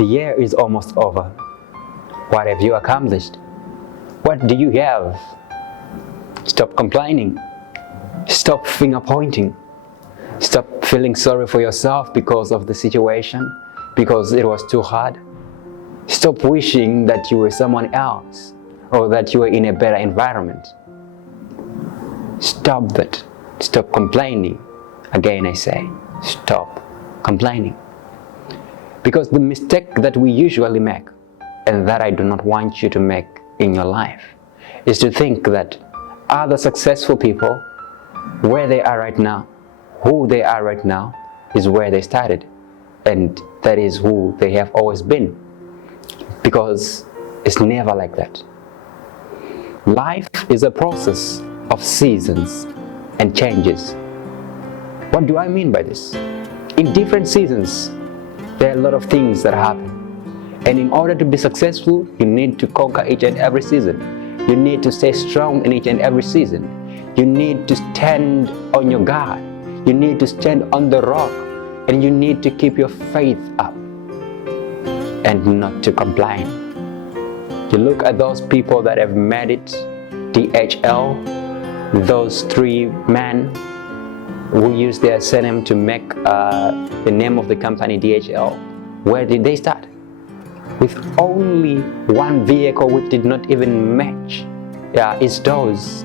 The year is almost over. What have you accomplished? What do you have? Stop complaining. Stop finger pointing. Stop feeling sorry for yourself because of the situation, because it was too hard. Stop wishing that you were someone else or that you were in a better environment. Stop that. Stop complaining. Again, I say, stop complaining. Because the mistake that we usually make, and that I do not want you to make in your life, is to think that other successful people, where they are right now, who they are right now, is where they started, and that is who they have always been. Because it's never like that. Life is a process of seasons and changes. What do I mean by this? In different seasons, there are a lot of things that happen. And in order to be successful, you need to conquer each and every season. You need to stay strong in each and every season. You need to stand on your guard. You need to stand on the rock. And you need to keep your faith up and not to complain. You look at those people that have made it, DHL, those three men who used their surname to make the name of the company DHL. Where did they start? With only one vehicle which did not even match its doors.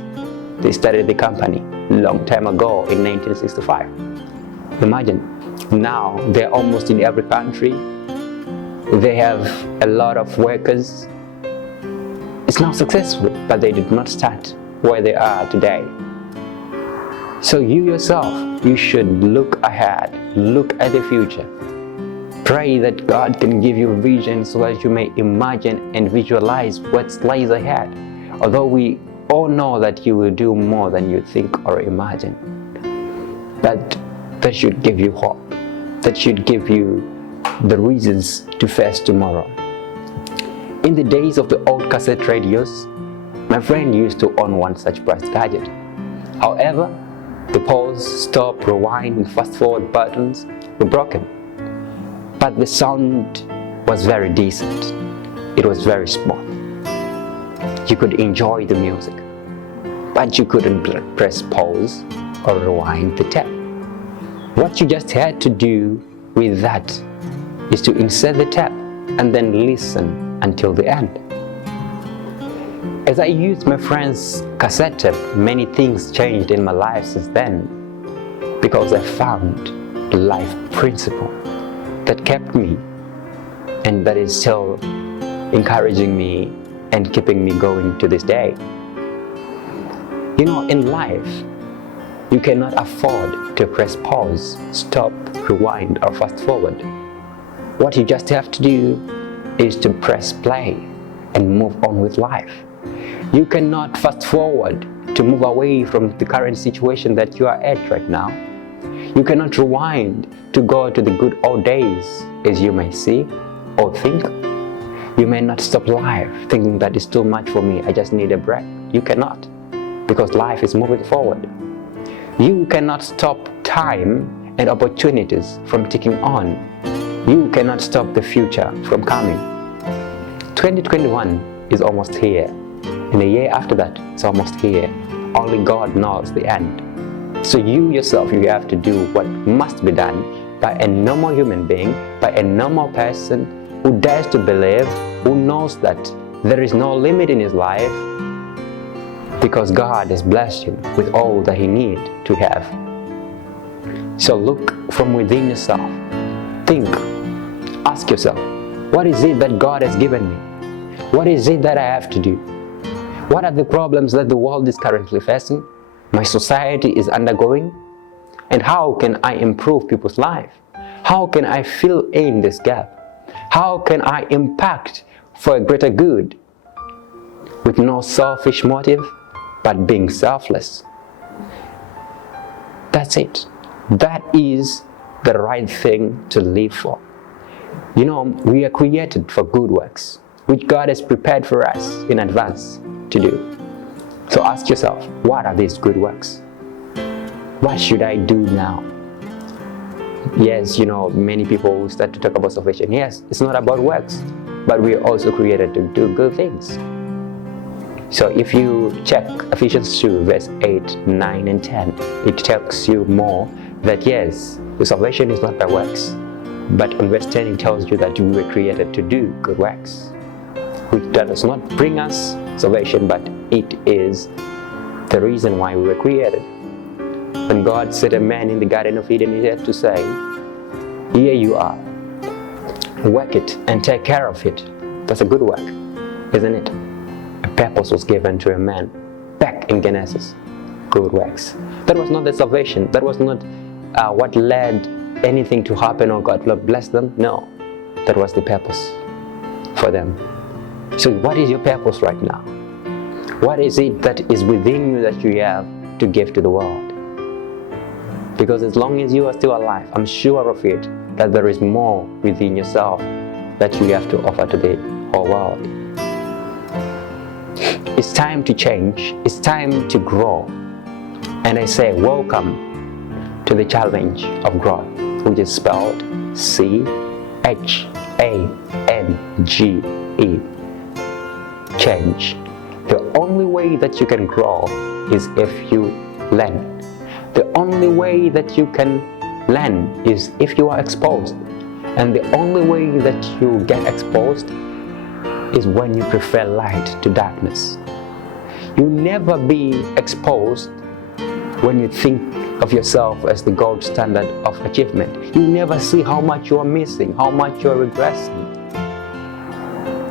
They started the company long time ago in 1965. Imagine, now they're almost in every country. They have a lot of workers. It's not successful, but they did not start where they are today. So you yourself, you should look ahead, look at the future. Pray that God can give you vision so that you may imagine and visualize what lies ahead. Although we all know that you will do more than you think or imagine. But that should give you hope. That should give you the reasons to face tomorrow. In the days of the old cassette radios, my friend used to own one such priced gadget. However, the pause, stop, rewind, and fast forward buttons were broken. But the sound was very decent. It was very smooth. You could enjoy the music, but you couldn't press pause or rewind the tape. What you just had to do with that is to insert the tape and then listen until the end. As I used my friend's cassette tape, many things changed in my life since then, because I found a life principle that kept me and that is still encouraging me and keeping me going to this day. You know, in life, you cannot afford to press pause, stop, rewind, or fast forward. What you just have to do is to press play and move on with life. You cannot fast forward to move away from the current situation that you are at right now. You cannot rewind to go to the good old days, as you may see or think. You may not stop life thinking that it's too much for me, I just need a break. You cannot, because life is moving forward. You cannot stop time and opportunities from ticking on. You cannot stop the future from coming. 2021 is almost here, and the year after that is almost here. Only God knows the end. So you yourself, you have to do what must be done by a normal human being, by a normal person who dares to believe, who knows that there is no limit in his life, because God has blessed him with all that he needs to have. So look from within yourself. Think. Ask yourself, what is it that God has given me? What is it that I have to do? What are the problems that the world is currently facing? My society is undergoing? And how can I improve people's life? How can I fill in this gap? How can I impact for a greater good with no selfish motive, but being selfless? That's it. That is the right thing to live for. You know, we are created for good works, which God has prepared for us in advance to do. So ask yourself, what are these good works? What should I do now? Yes, many people start to talk about salvation. Yes, it's not about works, but we are also created to do good things. So if you check Ephesians 2 verse 8, 9 and 10, it tells you more that yes, the salvation is not by works, but on verse 10 it tells you that we were created to do good works, which does not bring us salvation, but it is the reason why we were created. When God set a man in the Garden of Eden, He had to say, here you are, work it and take care of it. That's a good work, isn't it? A purpose was given to a man back in Genesis. Good works. That was not the salvation. That was not what led anything to happen or God bless them. No, that was the purpose for them. So what is your purpose right now? What is it that is within you that you have to give to the world? Because as long as you are still alive, I'm sure of it, that there is more within yourself that you have to offer to the whole world. It's time to change. It's time to grow. And I say, welcome to the challenge of growth, which is spelled C-H-A-N-G-E. Change. The only way that you can grow is if you learn. The only way that you can learn is if you are exposed. And the only way that you get exposed is when you prefer light to darkness. You'll never be exposed when you think of yourself as the gold standard of achievement. You'll never see how much you are missing, how much you are regressing.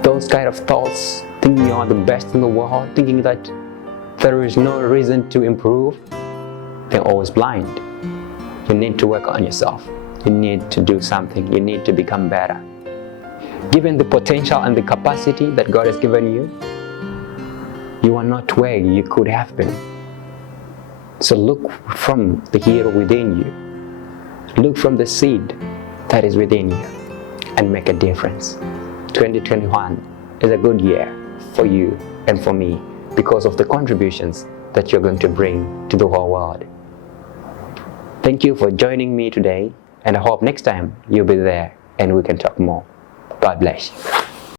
Those kind of thoughts, thinking you are the best in the world, thinking that there is no reason to improve, they're always blind. You need to work on yourself. You need to do something. You need to become better. Given the potential and the capacity that God has given you, you are not where you could have been. So look from the hero within you. Look from the seed that is within you and make a difference. 2021 is a good year for you and for me because of the contributions that you're going to bring to the whole world. Thank you for joining me today, and I hope next time you'll be there and we can talk more. God bless you.